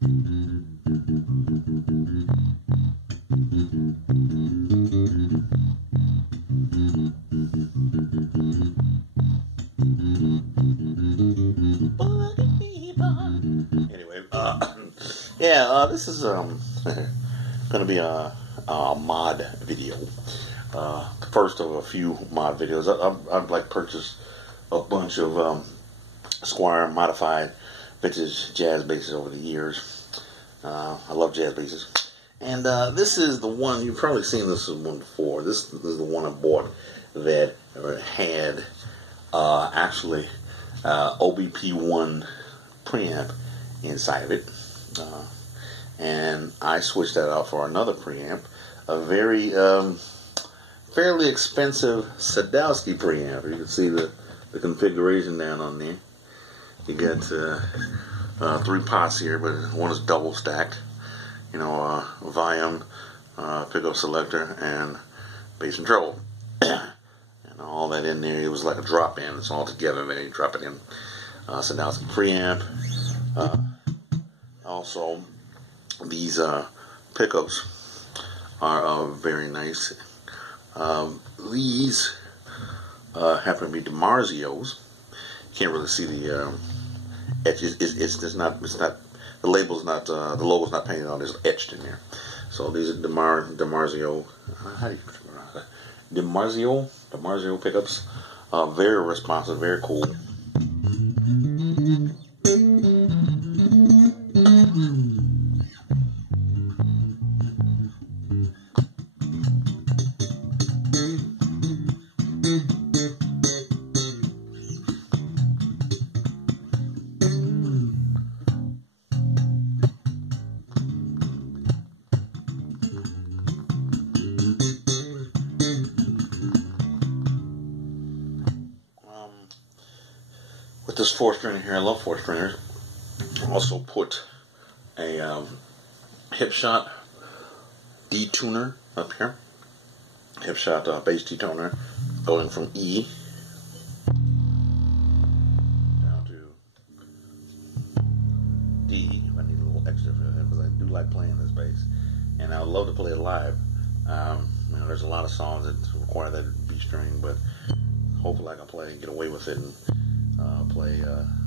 Anyway, yeah, this is gonna be a mod video. The first of a few mod videos. I've like purchased a bunch of Squier modified vintage jazz basses over the years. I love jazz basses, and this is the one you've probably seen this one before. This is the one I bought that had actually OBP1 preamp inside of it, and I switched that out for another preamp, a very fairly expensive Sadowski preamp. You can see the configuration down on there. You got 3 pots here, but one is double stacked. You know, volume, pickup selector, and bass and treble. And all that in there, it was like a drop in. It's all together there. You drop it in. Sadowski preamp. Also, these pickups are very nice. These happen to be DiMarzio's. You can't really see the etches. It's not. The label's not. The logo's not painted on. It's etched in there. So these are DiMarzio. How do you pronounce that? DiMarzio pickups. Very responsive. Very cool. With this 4-stringer here, I love 4-stringers. Also put a Hipshot detuner up here. Hipshot bass detuner going from E down to D. If I need a little extra for that, because I do like playing this bass, and I would love to play it live. You know, there's a lot of songs that require that B string, but hopefully I can play and get away with it and play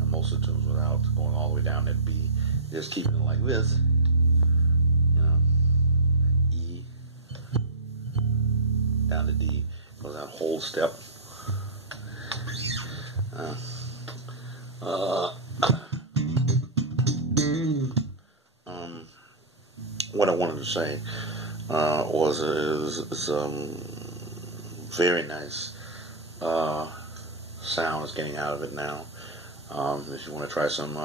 most of the tunes without going all the way down that B. Just keeping it like this, you know, E down to D, goes that whole step. What I wanted to say is very nice sound is getting out of it now. If you want to try some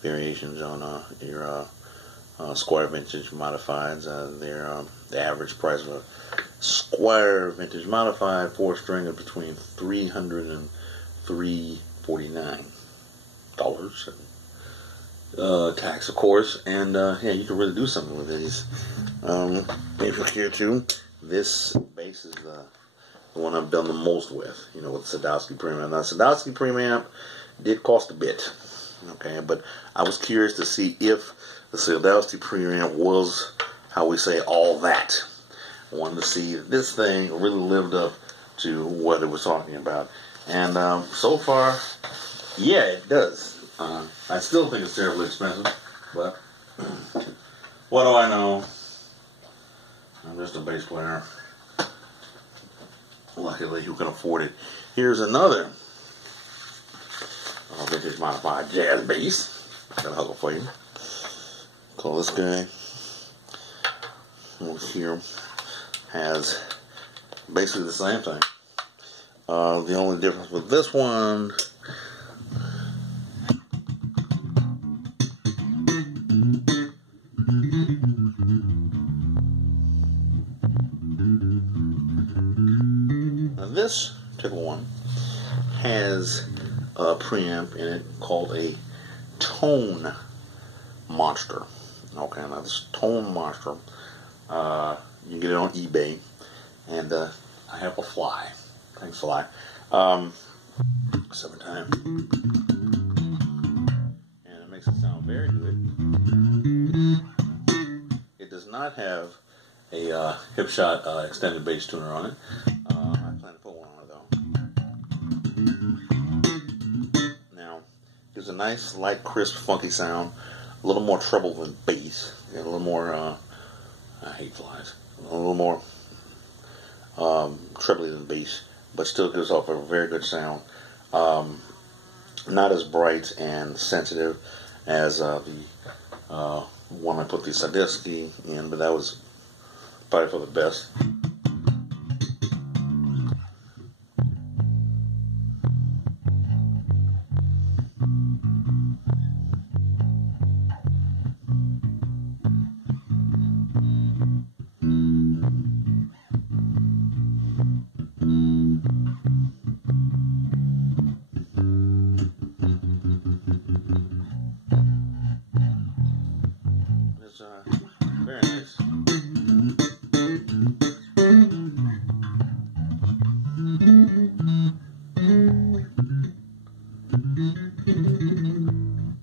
variations on your Squier Vintage Modifieds, the average price of a Squier Vintage Modified 4-string is between $300 and $349. Tax, of course, and yeah, you can really do something with these. If you care to, this bass is the one I've done the most with, you know, with Sadowski preamp. Now, Sadowski preamp did cost a bit, okay, but I was curious to see if the Sadowski preamp was, how we say, all that. I wanted to see if this thing really lived up to what it was talking about, and so far, yeah, it does. I still think it's terribly expensive, but what do I know? I'm just a bass player. Luckily, you can afford it. Here's another vintage modified jazz bass. Got a hustle for you. So this guy over here has basically the same thing. The only difference with this one, this particular one has a preamp in it called a Tone Monster. Okay, now this Tone Monster, you can get it on eBay, and I have a fly. Thanks, fly. 7 times, and it makes it sound very good. not have a hip shot extended bass tuner on it. I plan to put one on it though. Now, there's a nice, light, crisp, funky sound. A little more treble than bass. And a little more, I hate flies. A little more trebly than bass, but still gives off a very good sound. Not as bright and sensitive as the one I put the Sadisky in, but that was probably for the best. It's very nice.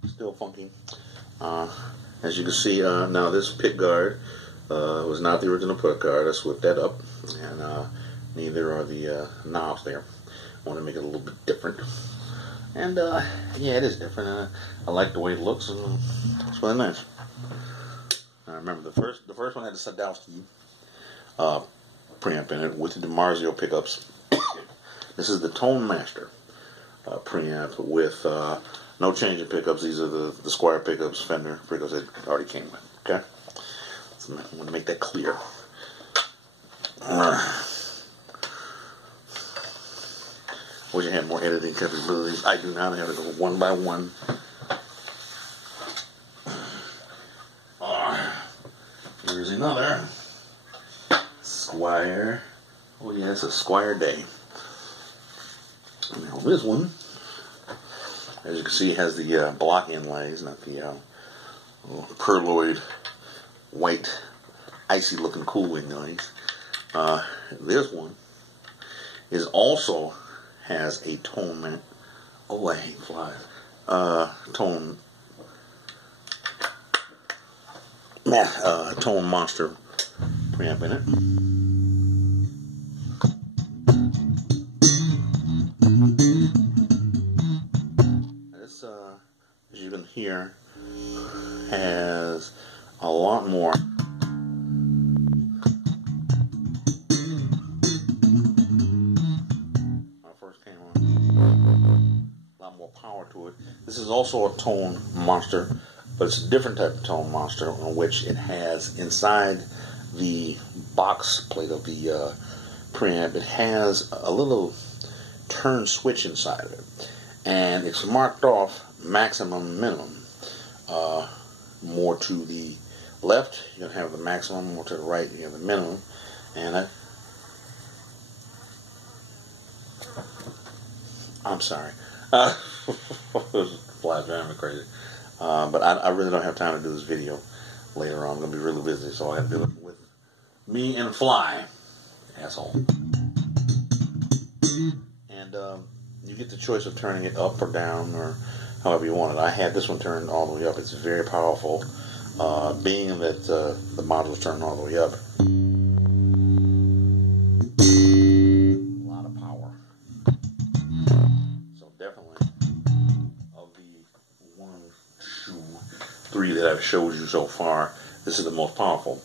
Still funky. As you can see, now this pick guard was not the original pick guard. I swapped that up, and neither are the knobs there. I want to make it a little bit different. And yeah, it is different. I like the way it looks, and it's really nice. I remember the first one had the Sadowski preamp in it with the DiMarzio pickups. This is the Tone Master preamp with no change in pickups. These are the Squier pickups, Fender pickups that it already came with. Okay, so I want to make that clear. Wish I had more editing capabilities. I do not. I have to go one by one. Here's another Squier. Oh yeah, it's a Squier day. Now this one, as you can see, has the block inlays, not the perloid white, icy looking cool inlays. This one is also has a tone man. Oh, I hate flies. Tone Monster preamp in it. This, as you can hear, has a lot more power to it. This is also a Tone Monster, but it's a different type of Tone Monster, on which it has inside the box plate of the preamp, it has a little turn switch inside of it, and it's marked off maximum, minimum. More to the left, you're going to have the maximum, more to the right, you have the minimum, and I'm sorry. Flies driving me crazy. But I really don't have time to do this video later on. I'm going to be really busy, so I have to do it with me and a fly. Asshole. And you get the choice of turning it up or down or however you want it. I had this one turned all the way up. It's very powerful, being that the model is turned all the way up. Three that I've showed you so far, this is the most powerful.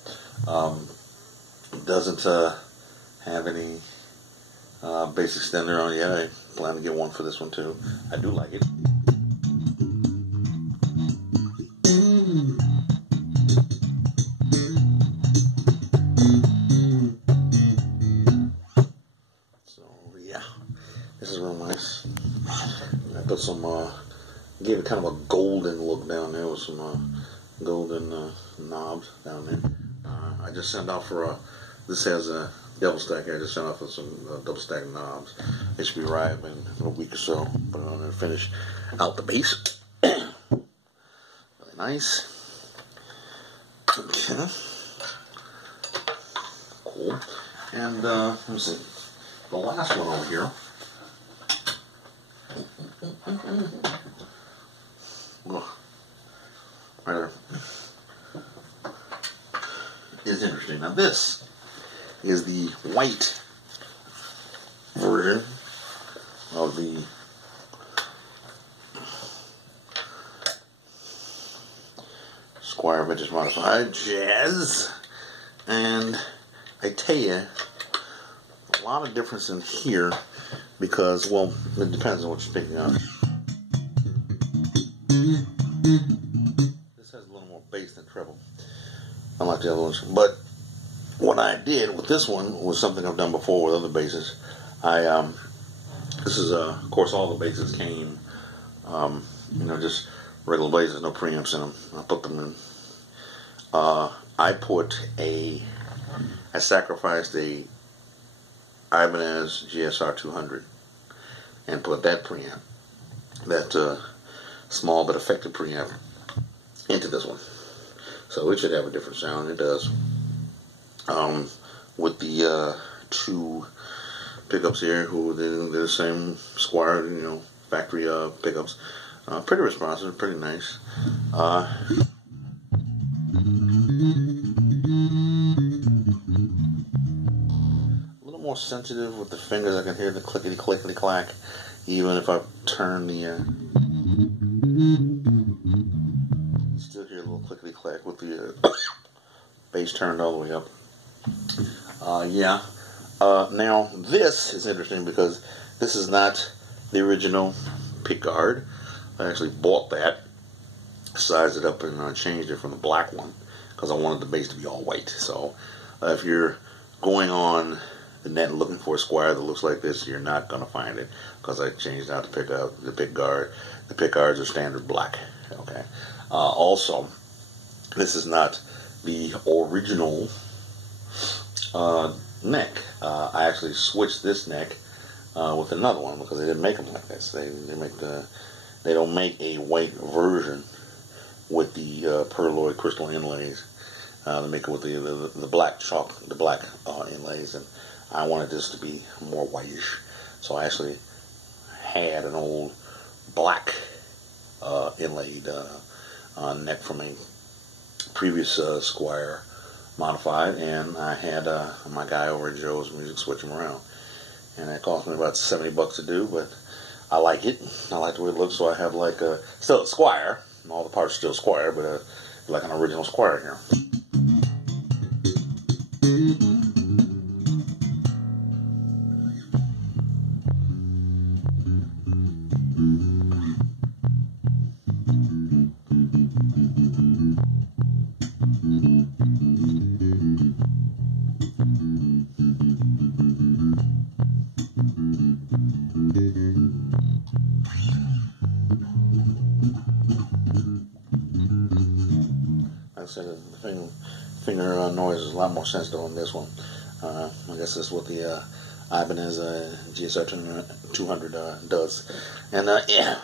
Doesn't have any bass extender on it yet. I plan to get one for this one too. I do like it. So yeah, this is real nice. I put some gave it kind of a golden look down there with some golden knobs down there. I just sent out for this has a double stack here. I just sent out for some double stack knobs. They should be arriving in a week or so. Put it on there and finish out the bass. Really nice. Okay. Cool. And let me see. The last one over here. Right there. is interesting. Now this is the white version of the SQUIER Vintage Modified Jazz, and I tell you, a lot of difference in here because, well, it depends on what you're picking up. This has a little more bass than treble, unlike the other ones. But what I did with this one was something I've done before with other basses. This is of course all the basses came, just regular basses, no preamps in them. I put them in. I sacrificed a Ibanez GSR 200 and put that preamp, that small but effective preamp, into this one. So it should have a different sound. It does. With the two pickups here, they're the same SQUIER, factory pickups. Pretty responsive, pretty nice. A little more sensitive with the fingers. I can hear the clickety clickety clack, even if I turn the. You still hear a little clickety clack with the bass turned all the way up. Now this is interesting because this is not the original pickguard. I actually bought that, sized it up, and changed it from the black one because I wanted the bass to be all white. So if you're going on the net and looking for a SQUIER that looks like this, you're not going to find it because I changed out the pickguard. The pickguards are standard black. Okay. Also, this is not the original neck. I actually switched this neck with another one because they didn't make them like this. They don't make a white version with the pearloid crystal inlays. They make it with the black chalk, the black inlays, and I wanted this to be more whitish. So I actually had an old black inlaid neck from a previous SQUIER Modified, and I had my guy over at Joe's Music switch them around, and it cost me about $70 to do, but I like it. I like the way it looks, so I have like still a SQUIER, and all the parts are still SQUIER, but like an original SQUIER here. Like I said, the finger noise is a lot more sensitive on this one. I guess that's what the Ibanez GSR 200 does. And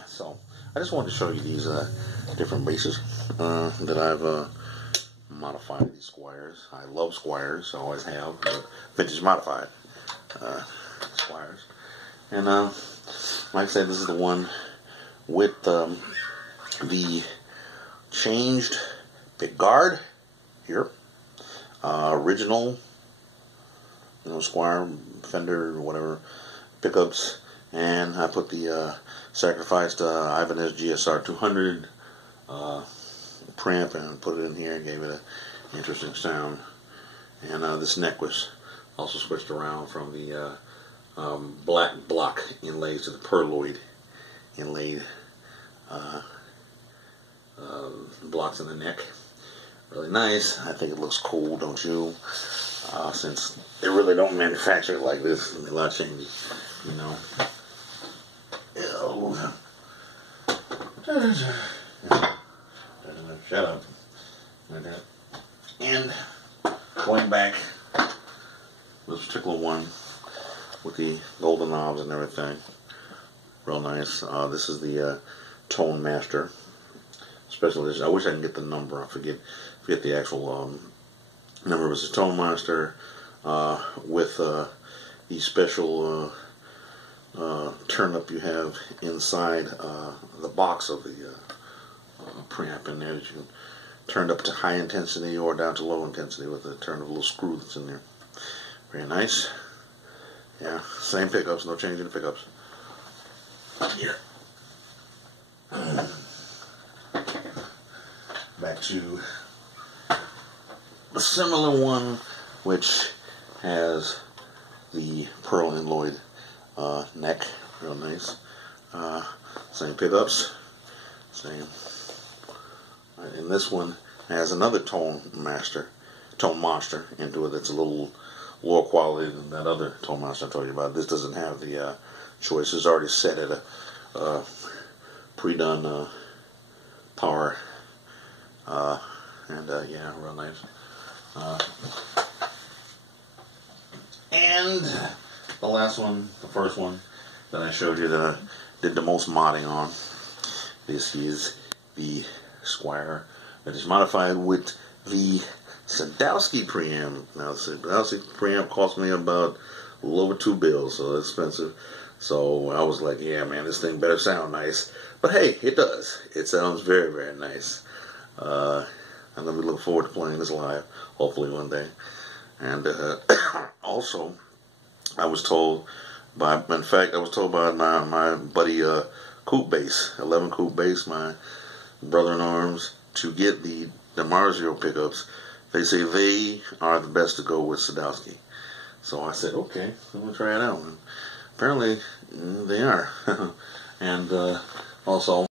so I just wanted to show you these different basses that I've modified, these SQUIERs. I love SQUIERs, always have, vintage modified SQUIERs. And like I said, this is the one with the changed pickguard here, original, SQUIER Fender or whatever pickups, and I put the sacrificed Ibanez GSR 200 preamp and put it in here and gave it an interesting sound. And this neck was also switched around from the black block inlays to the pearloid inlaid blocks in the neck. Really nice. I think it looks cool, don't you? Since they really don't manufacture it like this, a lot of changes, Shut up. Like that. And going back, this particular one with the golden knobs and everything, real nice. This is the Tone Master Special Edition. I wish I can get the number. I forget the actual number. It was the Tone Master with the special turn up you have inside the box of the preamp in there that you can turned up to high intensity or down to low intensity with a turn of a little screw that's in there. Very nice. Yeah, same pickups, no change in the pickups. Here. Back to a similar one, which has the pearl alloyed neck, real nice. Same pickups, same. And this one has another tone monster into it that's a little lower quality than that other tone monster I told you about. This doesn't have the choice. It's already set at a pre-done power, and yeah, real nice. And the last one, the first one that I showed you that I did the most modding on, this is the SQUIER that is modified with the Sadowski preamp. Now, the Sadowski preamp cost me about a little over $2 so it's expensive. So I was like, yeah, man, this thing better sound nice. But hey, it does. It sounds very, very nice. I'm going to be looking forward to playing this live, hopefully one day. And also, I was told by, in fact, I was told by my buddy Coupe Bass, 11 Coupe Bass, my brother-in-arms, to get the Marzio pickups. They say they are the best to go with Sadowski. So I said, okay, I'm going to try it out. And apparently, they are. And also,